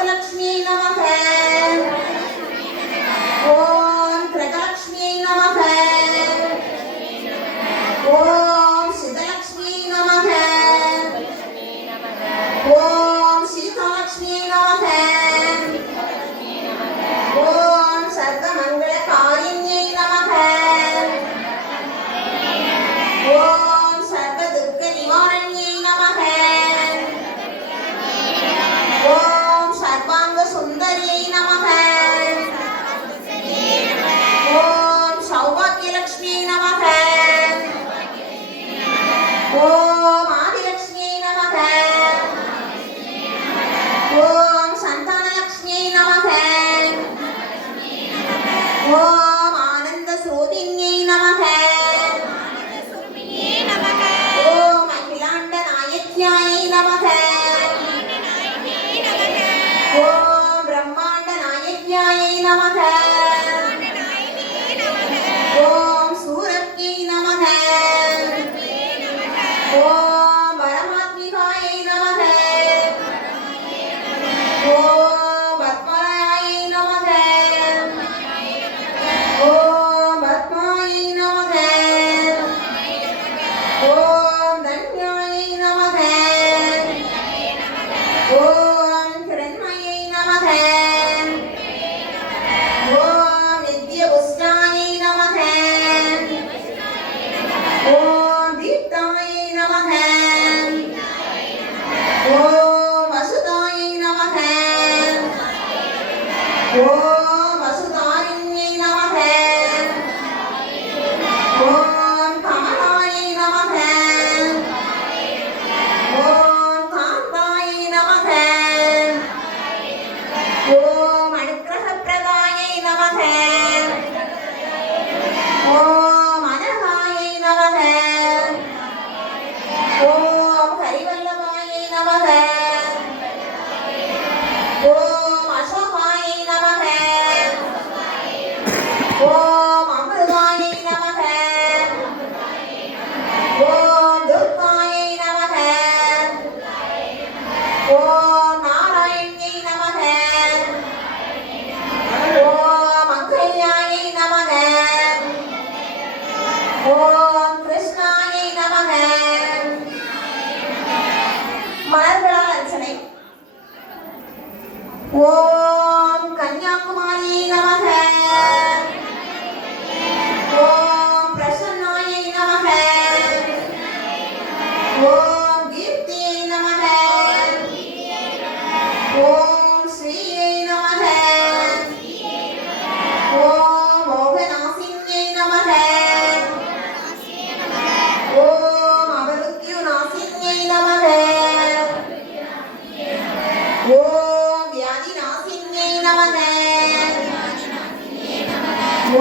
राजलक्ष्म्यै नमः। ओम कृतलक्ष्म्यै नमः। ओम सिद्धलक्ष्म्यै नमः। ओम शीतलक्ष्म्यै नमः। ओम सर्वमंगलकारिण्यै नमः। ओम सर्वदुःखनिवारण्यै नमः। ओम सर्वांगसुन्दर्यै नमः। ओम सौभाग्यलक्ष्म्यै नमः। ओम आदिलक्ष्म्यै नमः। ओम संतानलक्ष्म्यै नमः। ओम आनन्दस्वरूपिण्यै नमः। ओम अखिलाण्डनायक्यायै नमः। ओम ब्रह्माण्डनायक्यायै नमः। ओम सूरप्यै नमः। ओम परमात्मिकायै नमः। ओम पद्मरायै नमः। ओम पद्मायै नमः। ओम धन्यायै नमः। ओम हिरण्मयै नमः। ओम नित्यपुष्टायै नमः। ओम दीप्तायै नमः। ओम वसुदायै नमः। ओम वसुधारिण्यै नमः। ओम कमलायै नमः। ओम कान्तायै नमः। ओम अनुग्रहप्रदायै नमः। ओम अनघायै नमः। ओम हरिवल्लभायै नमः। ओम अशोकायै नमः। ओम अमृतायै नमः। ओम दुर्गायै नमः। ओम नारायण्यै नमः। ओम अङ्कल्यायै नमः। ओम कृष्णायै नमः. மலர்களால் அர்ச்சனை. ஓம் கன்யாகுமாரியை நமக. ஓம் பிரசன்னாயை நமக. ஓம் கீர்த்தியை நமக. ஓம் ஸ்ரீயை நமக. ஓம் மோகநாசின்யை நமக. ஓம் அபருத்யுநாசின்யை நமக. ஓம் வியாதிநாசின்யை நமக.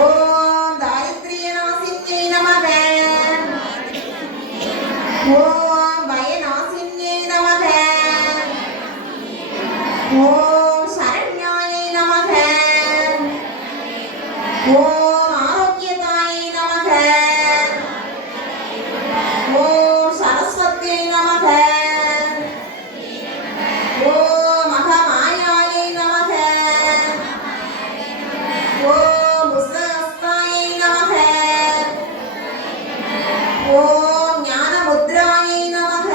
ஓம் தாரித்ர்யநாசின்யை நமக. ஓம் பயநாசின்யை நமக. ஓம் சரண்யாயை நமக. ஓம் ஆரோக்கியதாயை நமக. ஓம் சரஸ்வத்யை நமக. ஓம் மகாமாயாயை நமக. ஓம் புஸ்தகஸ்தாயை நமக. ஓம் ஞானமுத்ராயை நமக.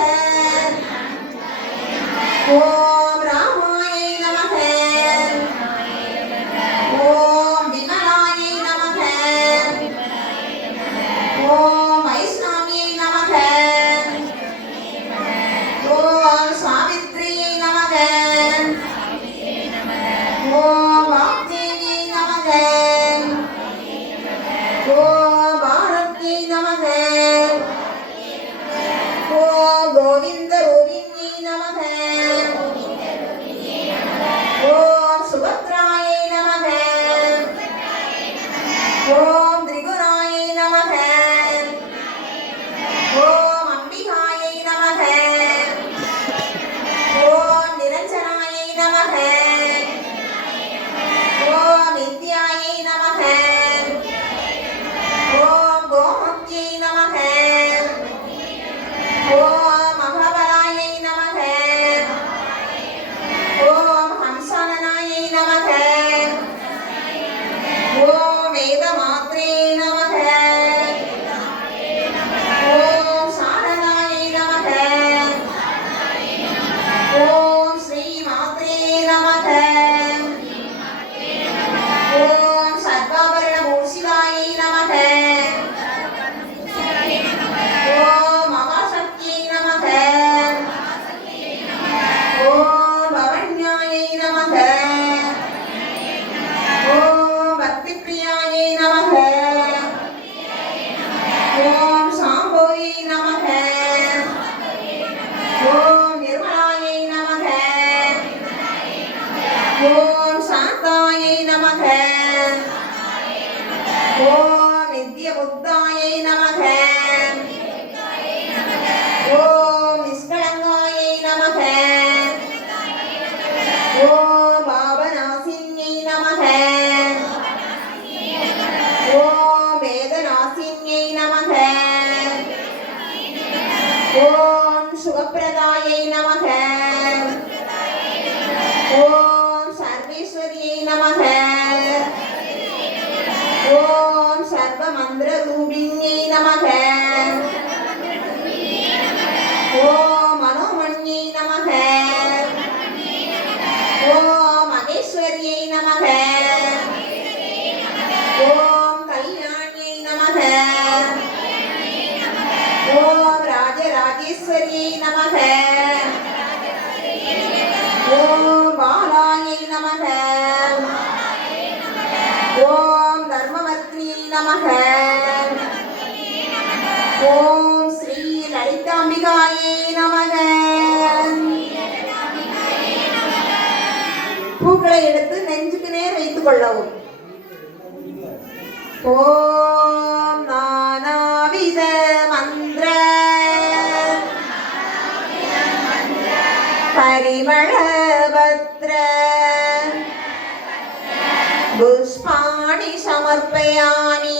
ஓம் ராமாயை நமக. ஓம் விமலாயை நமக. ஓம் சாந்தாயை நமக. ஓம் நித்ய புத்தாயை நமக. ஓம் நிஷ்கலங்காயை நமக. ஓம் பாவநாசின்யை நமக. ஓம் வேதநாசின்யை நமக. ஓம் சுகப்பிரதாயை நமக. ஓம் சர்வேஸ்வரியை நமக. ஓம் சர்வமந்திர ரூபிண்யை நமக. ஓம் மனோமணியை நமக. ஓம் மகேஸ்வரியை நமக. ஓம் கல்யாணியை நமக. ஓம் ராஜராஜேஸ்வரியை நமக. ஓம் பாலாயை நமக. ஓம் தர்மவர்த்தியை நமக. ஓம் ஸ்ரீ லலிதாம்பிகாயை நமக. பூக்களை எடுத்து நெஞ்சுக்கு நேர் வைத்துக் கொள்ளவும். ஓம் நானாவித மந்திர பரிமள பத்ர புஷ்பாணி சமர்ப்பயாமி.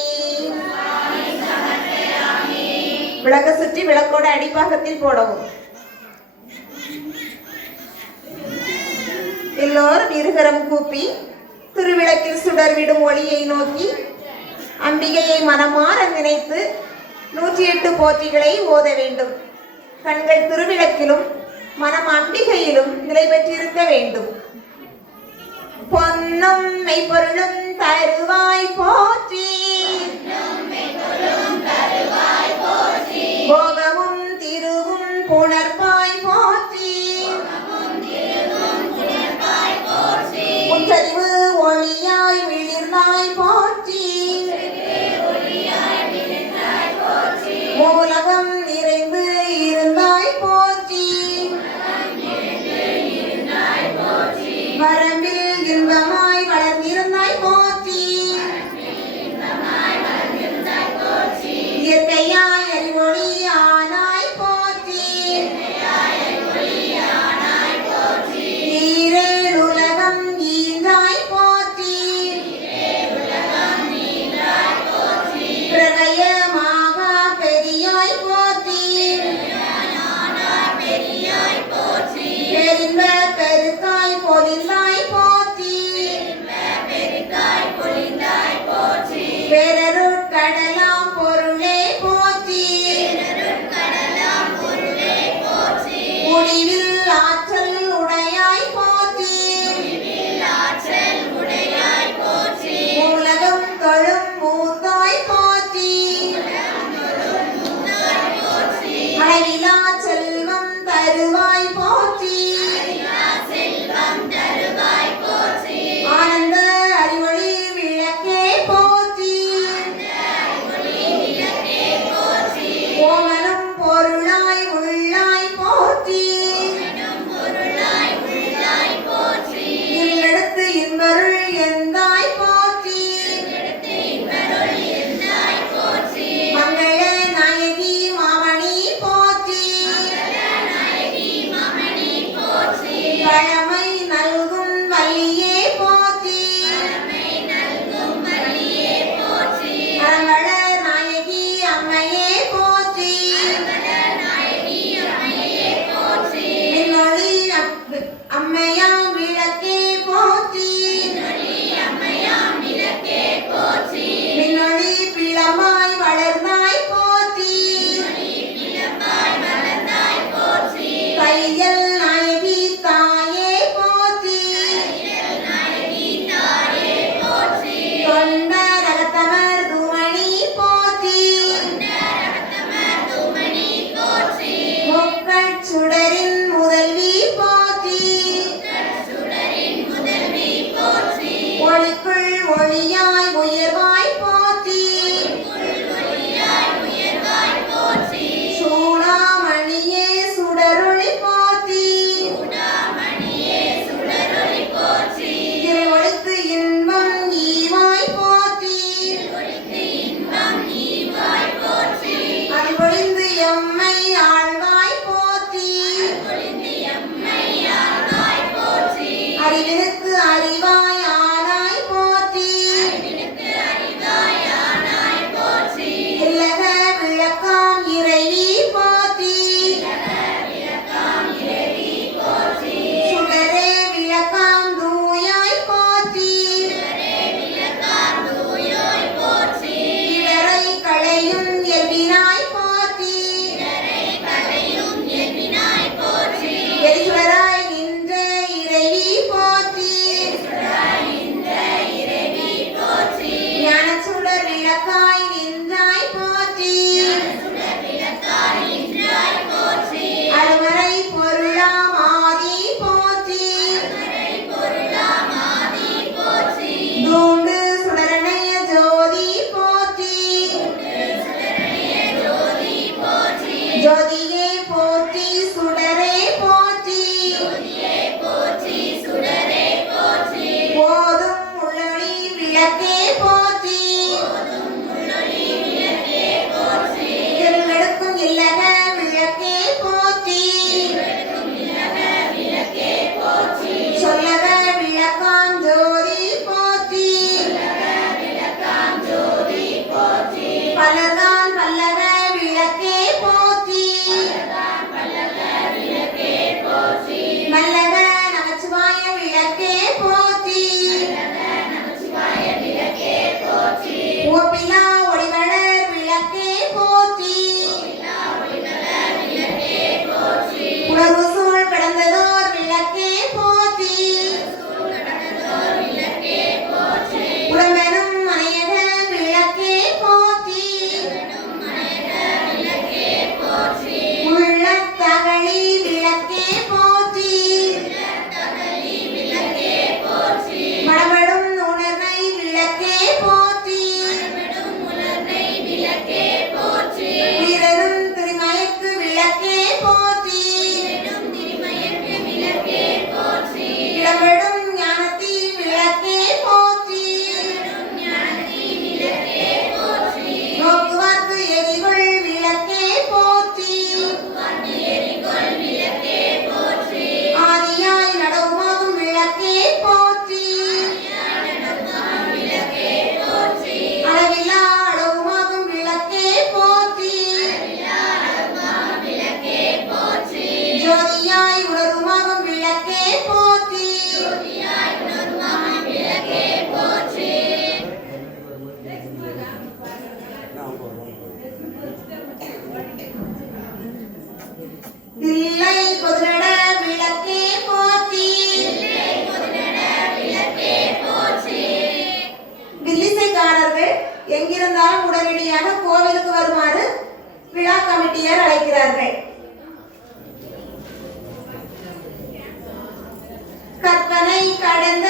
விளக்க சுற்றி விளக்கோட அடிப்பாகத்தில் போடவும். எல்லோரும் இருகரம் கூப்பி திருவிளக்கில் சுடர்விடும் ஒளியை நோக்கி அம்பிகையை மனமாற நினைத்து 108 போற்றிகளை ஓத வேண்டும். கண்கள் திருவிளக்கிலும் மனம் அம்பிகையிலும் நிலை பெற்றிருக்க வேண்டும். பொன்னும் மெய்ப்பொருளும் தருவாய் போற்றி. போகமும் திருவும் புணர்ப்பாய் போற்றி. முற்றறிவு ஒளியாய் விளிர்ந்தாய் போற்றி. மூலகம் நிறைந்து இருந்தாய் போற்றி. வரம்பில் இன்பமாய் வளர்ந்திருந்தாய் போற்றி. இயற்கையாய் அறிவொளி ஆனாய் போற்றி. ஈரேழு உலகம் ஈந்தாய் போற்றி. பிரளயமாக பெரியாய் போற்றி. பெரிந்த பெருக்காய் பொலிந்தாய் போற்றி. பேரருட்கடலாம் பொருளே போற்றி. முடிவில் ஆற்றல் உடையாய் போற்றி. உலகம் தொழும் மூத்தாய் போற்றி. அளவிலா செல்வம் தருவாய் போற்றி. ஆனந்த அறிவொளி விளக்கே போற்றி. ஓமனும் பொருளாய் உள்ளாய் போற்றி. இல்லெடுத்து இன்பருள் எந்தாய் போற்றி. மங்கள நாயகி மாமணி போற்றி. பழமை நல்கும் வள்ளியே போற்றி. அறங்கள நாயகி அம்மையே போற்றி. மின்னொளி அம்மையாம் விளக்கே போற்றி. மின்னொளி பிளமாய் வளர்ந்தாய் போற்றி. தையல் நாயகி தாயே போற்றி. தொண்டரகத்தமர் தூமணி போற்றி. முக்கட் சுடரின் முதல்வி போற்றி. ஒளிக்குள் ஒளியாய் உயர்வாய் போற்றி. சூடாமணியே சுடரொளி போற்றி. அறிவினுக்கு அறிவாய் ஆனாய் போற்றி இல்லக விளக்காம் இறைவி போற்றி சுடரே விளக்காம் தூயாய் போற்றி இடரை களையும் எவ்வினாய் போற்றி எரிசுடராய் நின்ற இறைவி போற்றி ஞானச்சுடர் விளக்காய் நின்றாய் போற்றி அருமறை பொருளாம் ஆதி போற்றி தூண்டு சுடரணைய ஜோதி போற்றி ஜோதியே போற்றி சுடரே போற்றி போதும் உள்ளொளி விளக்கே போற்றி இருளெடுக்கும் இல்லக விளக்கே போற்றி சொல்லக விளக்காம் ஜோதி போற்றி பலர்தான் பல்லக விளக்கே போற்றி நல்லக நமச்சிவாய விளக்கே போற்றி ஒப்பிலா ஒளிவளர் விளக்கே போற்றி உணர்வு சூழ் கடந்ததோர் விளக்கே போற்றி உடம்பெனும் மனையக விளக்கே போற்றி உள்ளத் தகழி விளக்கே போற்றி மடமடும் உணர்வை விளக்கே போற்றி வீரரும் திருமயக்கு விளக்கே போற்றி இடம்பெடும் ஞானத்தி விளக்கே போற்றி நோக்குவார்க்கு எரிகொள் விளக்கே போற்றி ஆதியாய் நடவுமாகும் விளக்கே போற்றி அளவிலா அளவுமாகும் விளக்கே போற்றி ஜோதியாய் உணர்வுமாகும் விளக்கே போற்றி தில்லை பொதுநட விளக்கே போற்றி வில்லிசைக்காரர்கள் எங்கிருந்தாலும் உடனடியாக கோவிலுக்கு வருமாறு விழா கமிட்டியார் அழைக்கிறார்கள். கற்பனை கடந்த